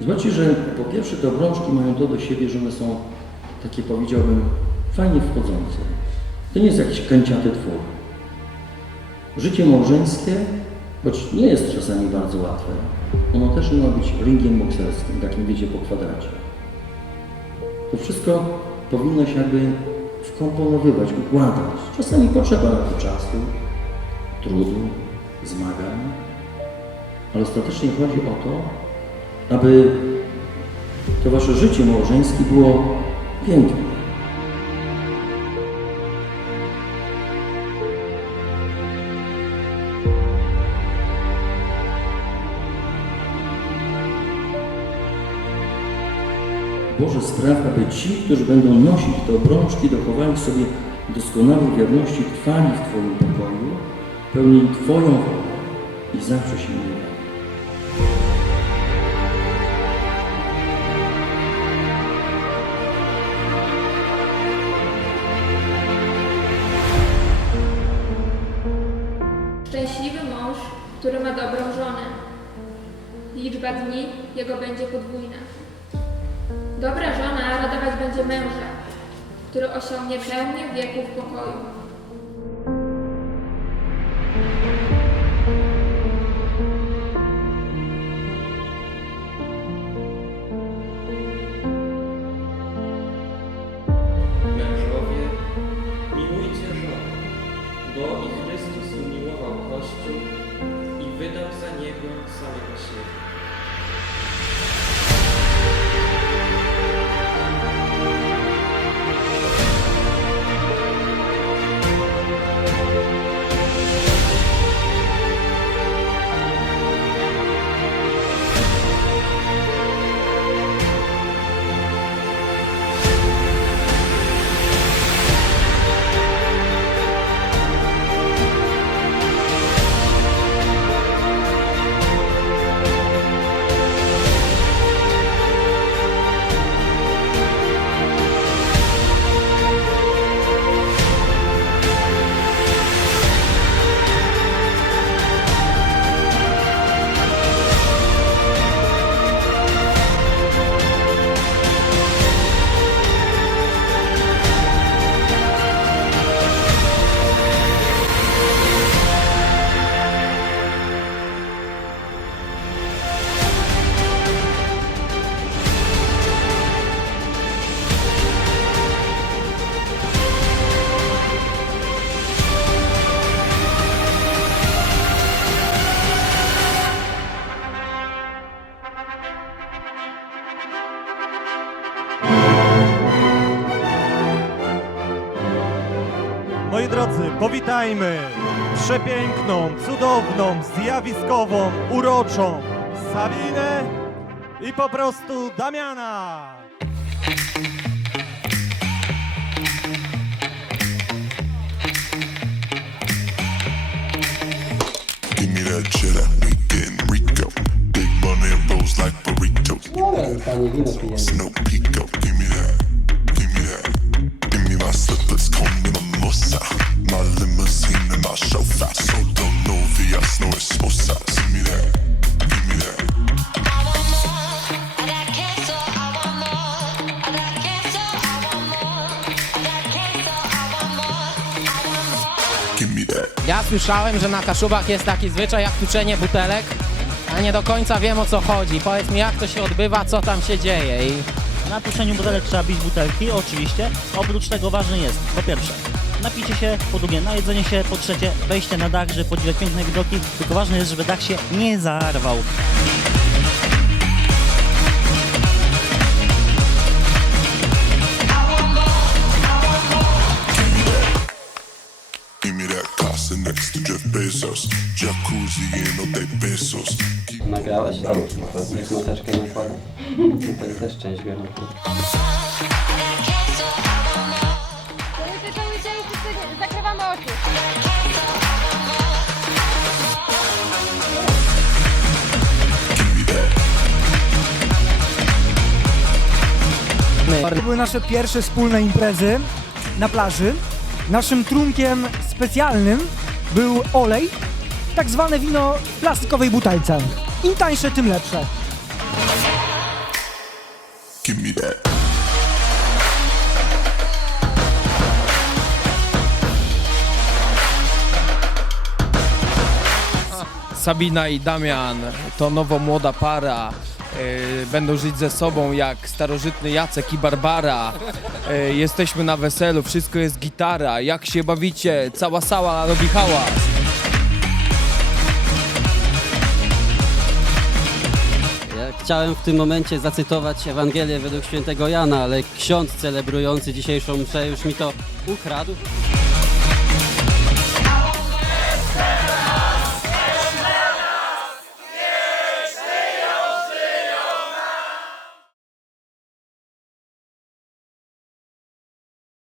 Zobaczcie, że po pierwsze te obrączki mają to do siebie, że one są takie powiedziałbym fajnie wchodzące. To nie jest jakiś kęciaty twór. Życie małżeńskie, choć nie jest czasami bardzo łatwe, ono też ma być ringiem bokserskim, takim wiecie po kwadracie. To wszystko powinno się jakby wkomponowywać, układać. Czasami potrzeba na to czasu, trudu, zmagań, ale ostatecznie chodzi o to, aby to wasze życie małżeńskie było piękne. Boże spraw, aby ci, którzy będą nosić te obrączki, dochowali sobie doskonałej wierności, trwali w Twoim pokoju, pełnili Twoją wolę i zawsze się miłowali. Dobrą żonę. Liczba dni jego będzie podwójna. Dobra żona radować będzie męża, który osiągnie pełnię wieków pokoju. Bíblia, só de você. Powitajmy przepiękną, cudowną, zjawiskową, uroczą Sabinę i po prostu Damiana. Give me that cheddar, Rico. Big rolls like burritos. Snow Give me that. Ja słyszałem, że na Kaszubach jest taki zwyczaj jak tuczenie butelek, a nie do końca wiem o co chodzi. Powiedz mi jak to się odbywa, co tam się dzieje i Na tuszeniu butelek trzeba bić butelki, oczywiście. Oprócz tego ważne jest, po pierwsze, napicie się, po drugie, najedzenie się, po trzecie, wejście na dach, żeby podziwiać piękne widoki, tylko ważne jest, żeby dach się nie zarwał. Next to Jeff Bezos. Jacuzzi and all day pesos. Nagrałeś? Niech nakłada. To jest też część. Zakrywamy oczy. To były nasze pierwsze wspólne imprezy na plaży. Naszym trunkiem specjalnym był olej, tak zwane wino w plastikowej butelce. Im tańsze, tym lepsze. Give me that. Sabina i Damian to nowo młoda para. E, Będą żyć ze sobą jak starożytny Jacek i Barbara. E, Jesteśmy na weselu, wszystko jest gitara. Jak się bawicie? Cała sała robi hałas. Ja chciałem w tym momencie zacytować Ewangelię według świętego Jana, ale ksiądz celebrujący dzisiejszą mszę już mi to ukradł.